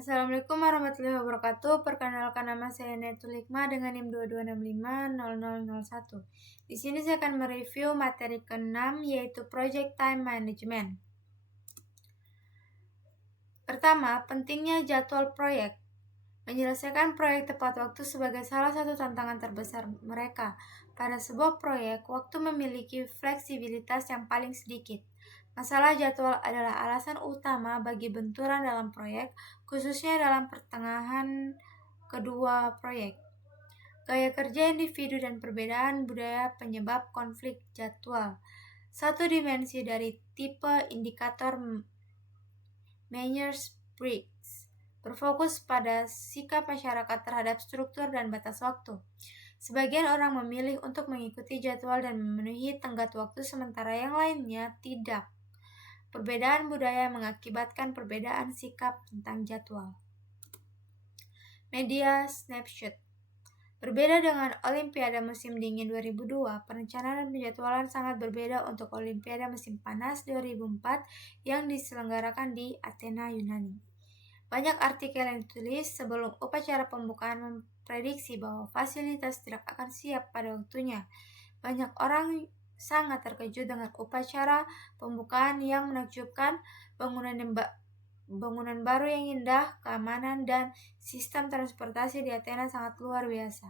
Assalamualaikum warahmatullahi wabarakatuh. Perkenalkan, nama saya Netul Hikmah dengan NIM 22650001. Di sini saya akan mereview materi ke-6 yaitu Project Time Management. Pertama, pentingnya jadwal proyek. Menyelesaikan proyek tepat waktu sebagai salah satu tantangan terbesar mereka. Pada sebuah proyek, waktu memiliki fleksibilitas yang paling sedikit. Masalah jadwal adalah alasan utama bagi benturan dalam proyek, khususnya dalam pertengahan kedua proyek. Gaya kerja individu dan perbedaan budaya penyebab konflik jadwal. Satu dimensi dari tipe indikator Myers-Briggs berfokus pada sikap masyarakat terhadap struktur dan batas waktu. Sebagian orang memilih untuk mengikuti jadwal dan memenuhi tenggat waktu, sementara yang lainnya tidak. Perbedaan budaya mengakibatkan perbedaan sikap tentang jadwal. Media snapshot. Berbeda dengan Olimpiade musim dingin 2002, perencanaan dan penjadwalan sangat berbeda untuk Olimpiade musim panas 2004 yang diselenggarakan di Athena, Yunani. Banyak artikel yang ditulis sebelum upacara pembukaan memprediksi bahwa fasilitas tidak akan siap pada waktunya. Banyak orang sangat terkejut dengan upacara pembukaan yang menakjubkan, bangunan baru yang indah, keamanan, dan sistem transportasi di Athena sangat luar biasa.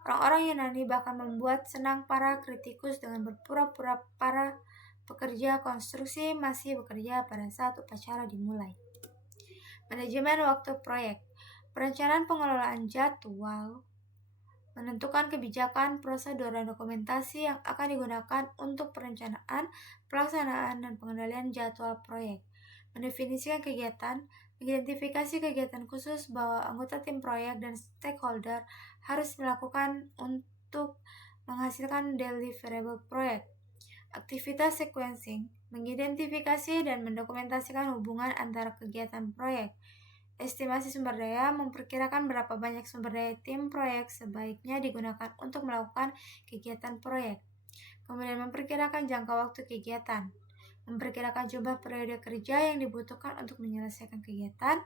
Orang-orang Yunani bahkan membuat senang para kritikus dengan berpura-pura para pekerja konstruksi masih bekerja pada saat upacara dimulai. Manajemen waktu proyek. Perencanaan pengelolaan jadwal menentukan kebijakan, prosedur, dan dokumentasi yang akan digunakan untuk perencanaan, pelaksanaan, dan pengendalian jadwal proyek. Mendefinisikan kegiatan, mengidentifikasi kegiatan khusus bahwa anggota tim proyek dan stakeholder harus melakukan untuk menghasilkan deliverable proyek. Aktivitas sequencing, mengidentifikasi dan mendokumentasikan hubungan antara kegiatan proyek. Estimasi sumber daya, memperkirakan berapa banyak sumber daya tim proyek sebaiknya digunakan untuk melakukan kegiatan proyek. Kemudian memperkirakan jangka waktu kegiatan, memperkirakan jumlah periode kerja yang dibutuhkan untuk menyelesaikan kegiatan,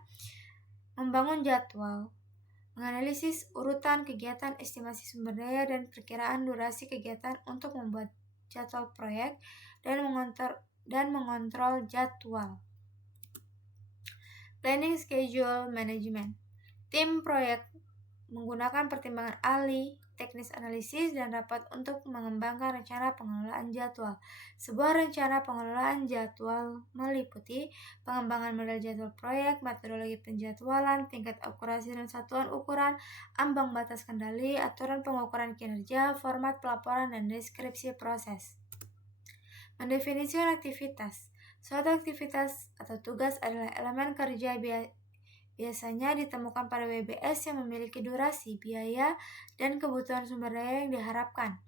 membangun jadwal, menganalisis urutan kegiatan, estimasi sumber daya, dan perkiraan durasi kegiatan untuk membuat jadwal proyek, dan mengontrol jadwal. Planning Schedule Management. Tim proyek menggunakan pertimbangan ahli, teknis analisis, dan rapat untuk mengembangkan rencana pengelolaan jadwal. Sebuah rencana pengelolaan jadwal meliputi pengembangan model jadwal proyek, metodologi penjadwalan, tingkat akurasi dan satuan ukuran, ambang batas kendali, aturan pengukuran kinerja, format pelaporan, dan deskripsi proses. Mendefinisikan aktivitas. Suatu aktivitas atau tugas adalah elemen kerja biasanya ditemukan pada WBS yang memiliki durasi, biaya, dan kebutuhan sumber daya yang diharapkan.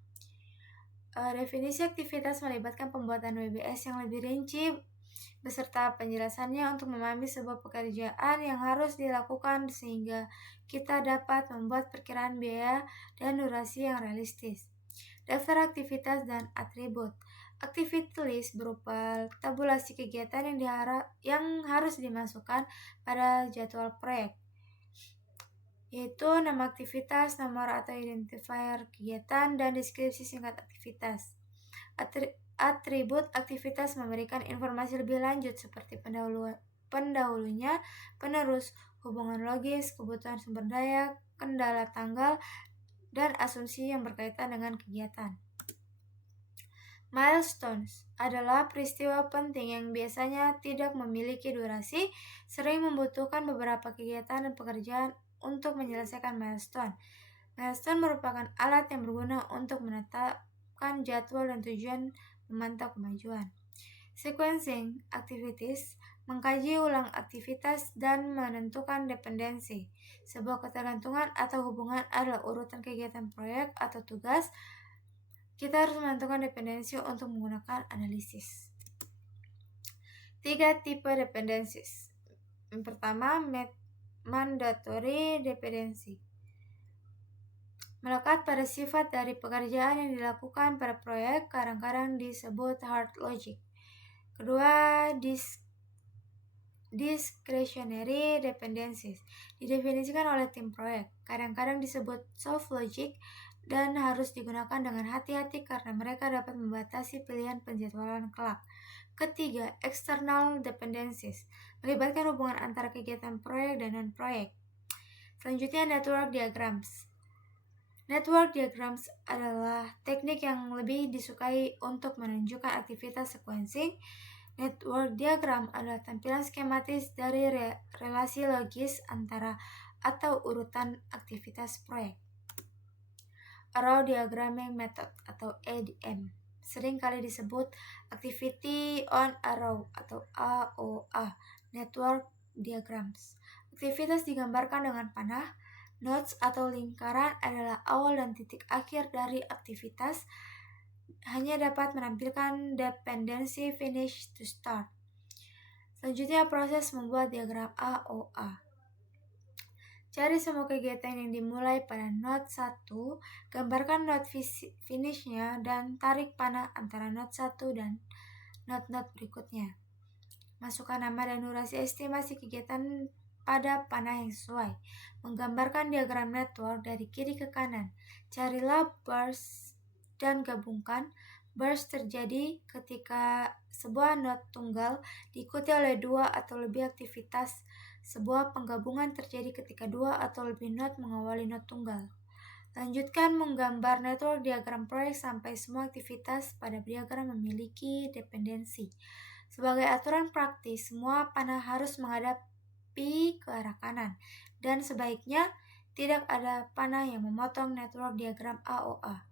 Definisi aktivitas melibatkan pembuatan WBS yang lebih rinci beserta penjelasannya untuk memahami sebuah pekerjaan yang harus dilakukan sehingga kita dapat membuat perkiraan biaya dan durasi yang realistis. Daftar aktivitas dan atribut. Activity list berupa tabulasi kegiatan yang harus dimasukkan pada jadwal proyek, yaitu nama aktivitas, nomor atau identifier kegiatan, dan deskripsi singkat aktivitas. Atribut aktivitas memberikan informasi lebih lanjut seperti pendahulunya, penerus, hubungan logis, kebutuhan sumber daya, kendala tanggal, dan asumsi yang berkaitan dengan kegiatan. Milestones adalah peristiwa penting yang biasanya tidak memiliki durasi, sering membutuhkan beberapa kegiatan dan pekerjaan untuk menyelesaikan milestone. Milestone merupakan alat yang berguna untuk menetapkan jadwal dan tujuan memantau kemajuan. Sequencing activities mengkaji ulang aktivitas dan menentukan dependensi. Sebuah ketergantungan atau hubungan adalah urutan kegiatan proyek atau tugas. Kita harus menentukan dependensi untuk menggunakan analisis. 3 tipe dependencies. Yang pertama, mandatory dependency. Melekat pada sifat dari pekerjaan yang dilakukan pada proyek, kadang-kadang disebut hard logic. Kedua, discretionary dependencies didefinisikan oleh tim proyek, kadang-kadang disebut soft logic, dan harus digunakan dengan hati-hati karena mereka dapat membatasi pilihan penjadwalan kelak. Ketiga, external dependencies melibatkan hubungan antara kegiatan proyek dan non-proyek. Selanjutnya, network diagrams. Network diagrams adalah teknik yang lebih disukai untuk menunjukkan aktivitas sequencing. Network diagram adalah tampilan skematis dari relasi logis antara atau urutan aktivitas proyek. Arrow Diagramming Method atau ADM sering kali disebut Activity on Arrow atau AOA Network Diagrams. Aktivitas digambarkan dengan panah. Nodes atau lingkaran adalah awal dan titik akhir dari aktivitas, hanya dapat menampilkan dependency finish to start. Selanjutnya, proses membuat diagram AOA. Cari semua kegiatan yang dimulai pada node 1, gambarkan node finishnya, dan tarik panah antara node 1 dan node-node berikutnya. Masukkan nama dan durasi estimasi kegiatan pada panah yang sesuai. Menggambarkan diagram network dari kiri ke kanan. Carilah burst dan gabungkan. Burst terjadi ketika sebuah node tunggal diikuti oleh 2 atau lebih aktivitas. Sebuah penggabungan terjadi ketika 2 atau lebih node mengawali node tunggal. Lanjutkan menggambar network diagram proyek sampai semua aktivitas pada diagram memiliki dependensi. Sebagai aturan praktis, semua panah harus menghadapi ke arah kanan, dan sebaiknya tidak ada panah yang memotong network diagram AOA.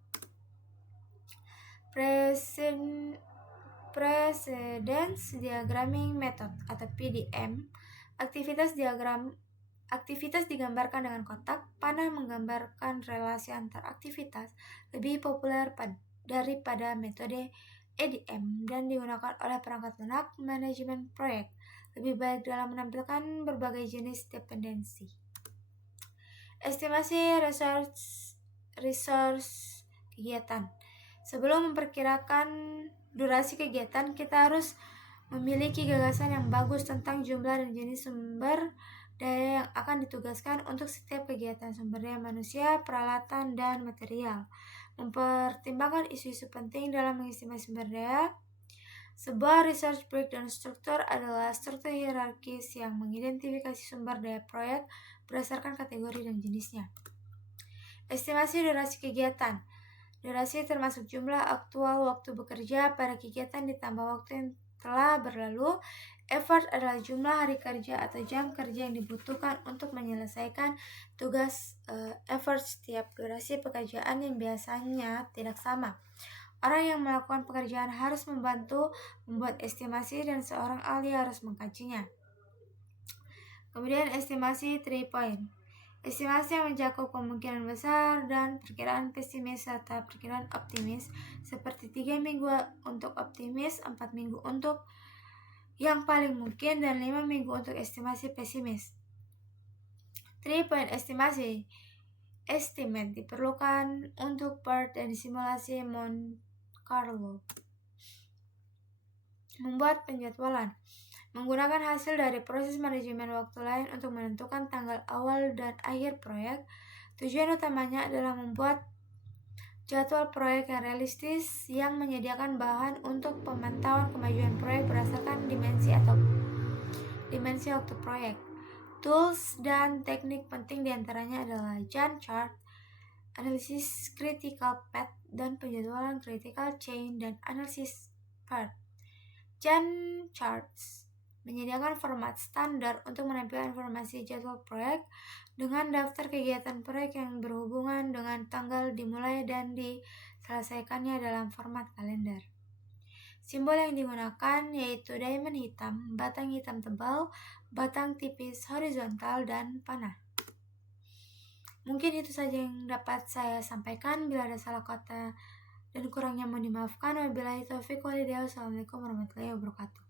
Precedence Diagramming Method atau PDM. Aktivitas digambarkan dengan kotak. Panah menggambarkan relasi antar aktivitas, lebih populer daripada metode ADM dan digunakan oleh perangkat lunak manajemen proyek. Lebih baik dalam menampilkan berbagai jenis dependensi. Estimasi resource kegiatan. Sebelum memperkirakan durasi kegiatan, kita harus memiliki gagasan yang bagus tentang jumlah dan jenis sumber daya yang akan ditugaskan untuk setiap kegiatan, sumber daya manusia, peralatan, dan material. Mempertimbangkan isu-isu penting dalam mengestimasi sumber daya. Sebuah resource breakdown struktur adalah struktur hierarkis yang mengidentifikasi sumber daya proyek berdasarkan kategori dan jenisnya. Estimasi durasi kegiatan. Durasi termasuk jumlah aktual waktu bekerja pada kegiatan ditambah waktu yang telah berlalu. Effort adalah jumlah hari kerja atau jam kerja yang dibutuhkan untuk menyelesaikan tugas. Effort setiap durasi pekerjaan yang biasanya tidak sama. Orang yang melakukan pekerjaan harus membantu membuat estimasi dan seorang ahli harus mengkajinya. Kemudian estimasi 3 point. Estimasi yang mencakup kemungkinan besar dan perkiraan pesimis serta perkiraan optimis, seperti 3 minggu untuk optimis, 4 minggu untuk yang paling mungkin, dan 5 minggu untuk estimasi pesimis. 3 point estimasi estimate diperlukan untuk BERT dan simulasi Monte Carlo. Membuat penjadwalan. Menggunakan hasil dari proses manajemen waktu lain untuk menentukan tanggal awal dan akhir proyek. Tujuan utamanya adalah membuat jadwal proyek yang realistis yang menyediakan bahan untuk pemantauan kemajuan proyek berdasarkan dimensi waktu proyek. Tools dan teknik penting diantaranya adalah Gantt chart, analisis critical path, dan penjadwalan critical chain dan analisis path. Gantt charts menyediakan format standar untuk menampilkan informasi jadwal proyek dengan daftar kegiatan proyek yang berhubungan dengan tanggal dimulai dan diselesaikannya dalam format kalender. Simbol yang digunakan yaitu diamond hitam, batang hitam tebal, batang tipis horizontal, dan panah. Mungkin itu saja yang dapat saya sampaikan. Bila ada salah kata dan kurangnya mohon dimaafkan. Wabillahi taufiq wal hidayah. Wassalamualaikum warahmatullahi wabarakatuh.